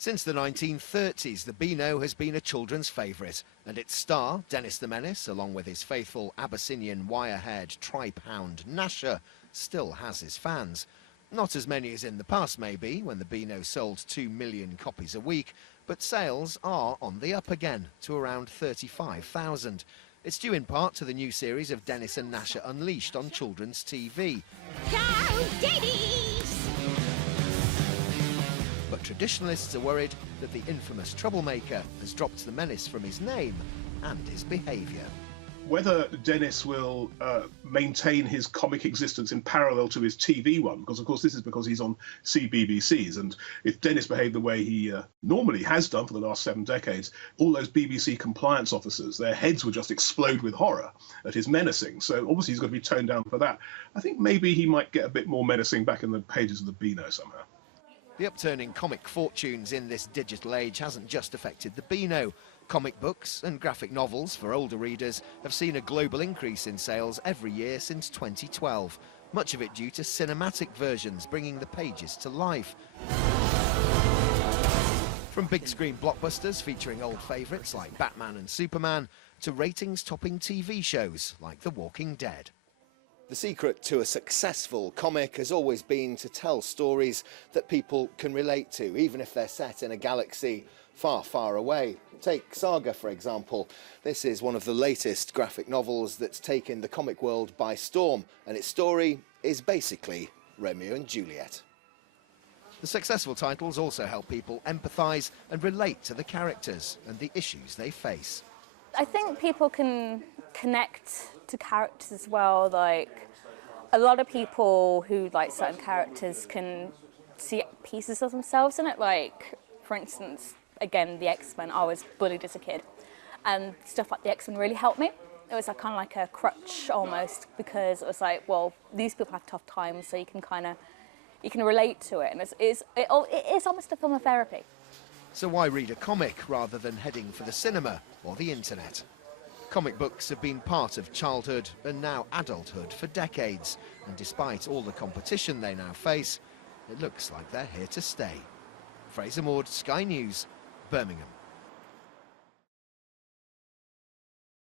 Since the 1930s, the Beano has been a children's favourite, and its star, Dennis the Menace, along with his faithful Abyssinian wire-haired tripe hound Nasher, still has his fans. Not as many as in the past, maybe, when the Beano sold 2 million copies a week, but sales are on the up again to around 35,000. It's due in part to the new series of Dennis and Nasher Unleashed on children's TV. Go, Dennis! But traditionalists are worried that the infamous troublemaker has dropped the menace from his name and his behaviour. Whether Dennis will maintain his comic existence in parallel to his TV one, because of course this is because he's on CBBC's, and if Dennis behaved the way he normally has done for the last 7 decades, all those BBC compliance officers, their heads would just explode with horror at his menacing. So obviously he's got to be toned down for that. I think maybe he might get a bit more menacing back in the pages of the Beano somehow. The upturn in comic fortunes in this digital age hasn't just affected the Beano. Comic books and graphic novels for older readers have seen a global increase in sales every year since 2012, much of it due to cinematic versions bringing the pages to life. From big-screen blockbusters featuring old favourites like Batman and Superman to ratings-topping TV shows like The Walking Dead. The secret to a successful comic has always been to tell stories that people can relate to, even if they're set in a galaxy far, far away. Take Saga, for example. This is one of the latest graphic novels that's taken the comic world by storm, and its story is basically Romeo and Juliet. The successful titles also help people empathise and relate to the characters and the issues they face. I think people can connect to characters as well. Like, a lot of people who like certain characters can see pieces of themselves in it. Like, for instance, again, the X-Men, I was bullied as a kid, and stuff like the X-Men really helped me. It was like, kind of like a crutch almost, because it was like, well, these people have tough times, so you can relate to it, and it is almost a form of therapy. So why read a comic rather than heading for the cinema or the internet? Comic books have been part of childhood and now adulthood for decades, and despite all the competition they now face, it looks like they're here to stay. Frazer Maude, Sky News, Birmingham.